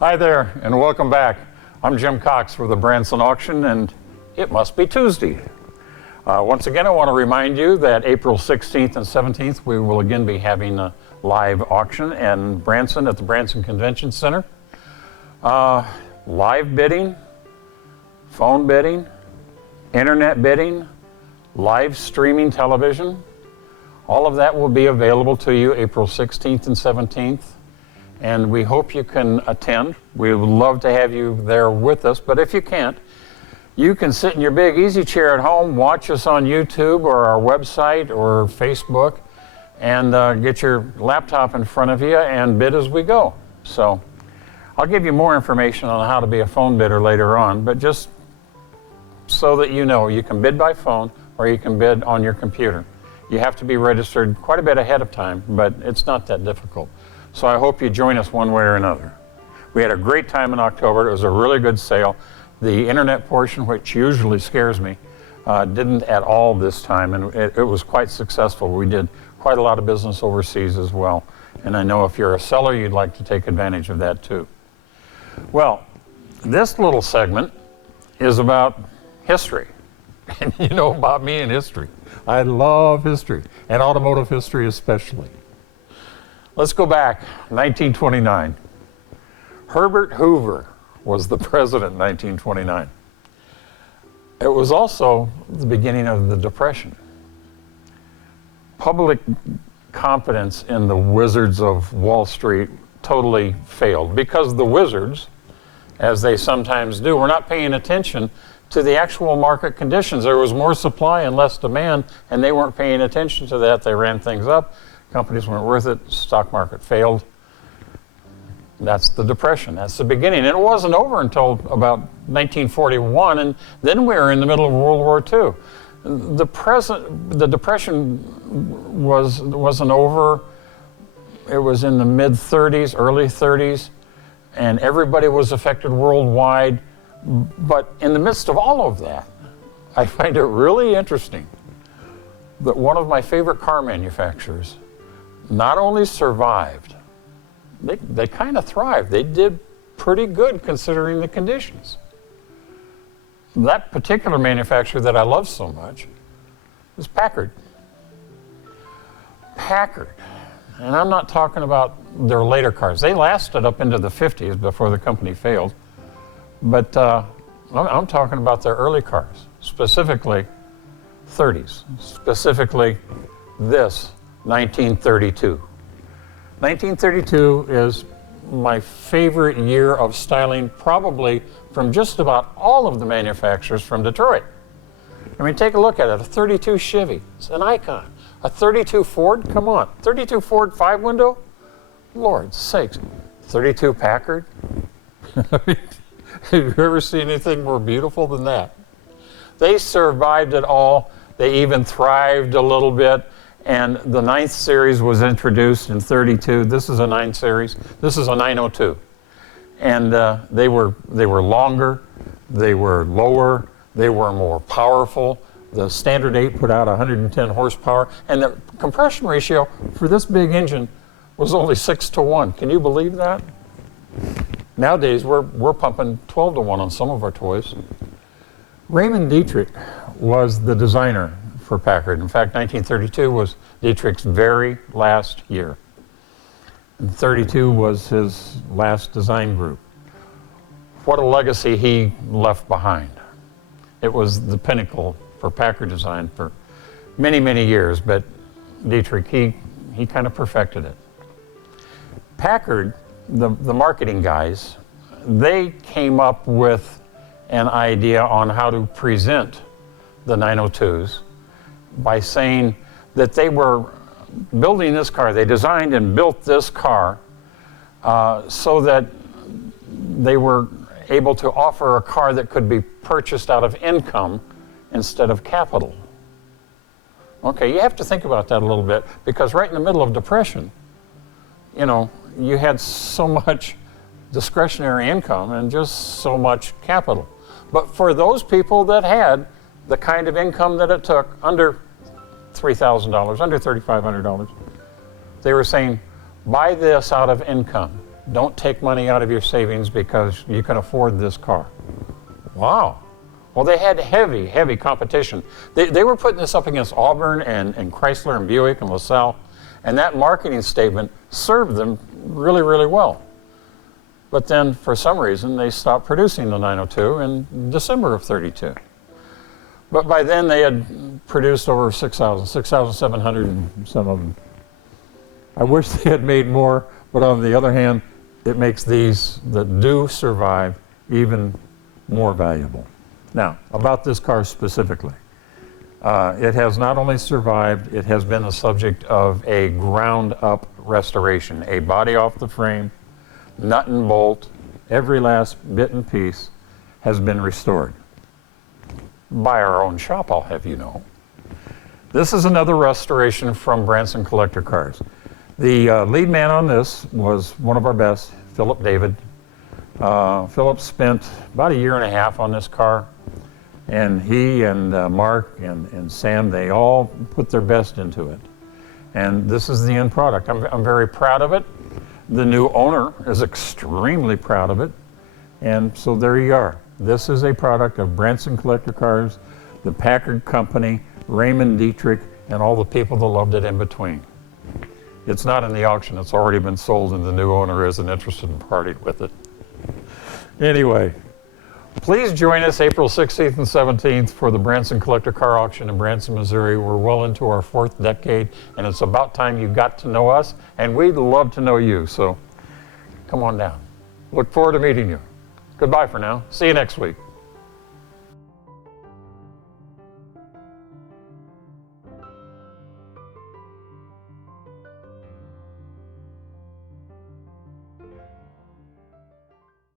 Hi there, and welcome back. I'm Jim Cox for the Branson Auction, and it must be Tuesday. Once again, I want to remind you that April 16th and 17th, we will again be having a live auction in Branson at the Branson Convention Center. Live bidding, phone bidding, internet bidding, live streaming television. All of that will be available to you April 16th and 17th. And we hope you can attend. We would love to have you there with us, but if you can't, you can sit in your big easy chair at home, watch us on YouTube or our website or Facebook, and get your laptop in front of you and bid as we go. So I'll give you more information on how to be a phone bidder later on, but just so that you know, you can bid by phone or you can bid on your computer. You have to be registered quite a bit ahead of time, but it's not that difficult. So I hope you join us one way or another. We had a great time in October. It was a really good sale. The internet portion, which usually scares me, didn't at all this time, and it was quite successful. We did quite a lot of business overseas as well. And I know if you're a seller, you'd like to take advantage of that too. Well, this little segment is about history. And you know about me and history. I love history, and automotive history especially. Let's go back, 1929. Herbert Hoover was the president in 1929. It was also the beginning of the Depression. Public confidence in the wizards of Wall Street totally failed because the wizards, as they sometimes do, were not paying attention to the actual market conditions. There was more supply and less demand, and they weren't paying attention to that. They ran things up. Companies weren't worth it. Stock market failed. That's the Depression. That's the beginning. And it wasn't over until about 1941, and then we were in the middle of World War II. The Depression wasn't over. It was in the mid-30s, early 30s, and everybody was affected worldwide. But in the midst of all of that, I find it really interesting that one of my favorite car manufacturers not only survived, they kind of thrived. They did pretty good considering the conditions. That particular manufacturer that I love so much is Packard. Packard, and I'm not talking about their later cars. They lasted up into the 50s before the company failed. But I'm talking about their early cars, specifically 30s, specifically this 1932. 1932 is my favorite year of styling, probably from just about all of the manufacturers from Detroit. I mean, take a look at it. A 32 Chevy, it's an icon. A 32 Ford, come on. 32 Ford 5-window? Lord sakes. 32 Packard? Have you ever seen anything more beautiful than that? They survived it all. They even thrived a little bit. And the 9th series was introduced in 32. This is a 9 series. This is a 902. And they were longer, they were lower, they were more powerful. The Standard 8 put out 110 horsepower, and the compression ratio for this big engine was only 6-to-1. Can you believe that? Nowadays, we're pumping 12-to-1 on some of our toys. Raymond Dietrich was the designer for Packard. In fact, 1932 was Dietrich's very last year. And 32 was his last design group. What a legacy he left behind. It was the pinnacle for Packard design for many, many years, but Dietrich, he kind of perfected it. Packard, the marketing guys, they came up with an idea on how to present the 902s by saying that they were building this car. They designed and built this car so that they were able to offer a car that could be purchased out of income instead of capital. Okay, you have to think about that a little bit, because right in the middle of Depression, you know, you had so much discretionary income and just so much capital. But for those people that had the kind of income that it took, under $3,000, under $3,500, they were saying, buy this out of income. don't take money out of your savings because you can afford this car. Wow. Well, they had heavy, heavy competition. They were putting this up against Auburn and Chrysler and Buick and LaSalle, and that marketing statement served them really, really well. But then, for some reason, they stopped producing the 902 in December of 32. But by then, they had produced over 6,700 and some of them. I wish they had made more, but on the other hand, it makes these that do survive even more valuable. Now, about this car specifically. It has not only survived, it has been the subject of a ground-up restoration. A body off the frame, nut and bolt, every last bit and piece has been restored. By our own shop, I'll have you know. This is another restoration from Branson Collector Cars. The lead man on this was one of our best, Philip David. Philip spent about 1.5 years on this car, and he and Mark and Sam, they all put their best into it. And this is the end product. I'm very proud of it. The new owner is extremely proud of it. And so there you are. This is a product of Branson Collector Cars, the Packard Company, Raymond Dietrich, and all the people that loved it in between. It's not in the auction. It's already been sold, and the new owner isn't interested in parting with it. Anyway, please join us April 16th and 17th for the Branson Collector Car Auction in Branson, Missouri. We're well into our 4th decade, and it's about time you got to know us, and we'd love to know you, so come on down. Look forward to meeting you. Goodbye for now. See you next week.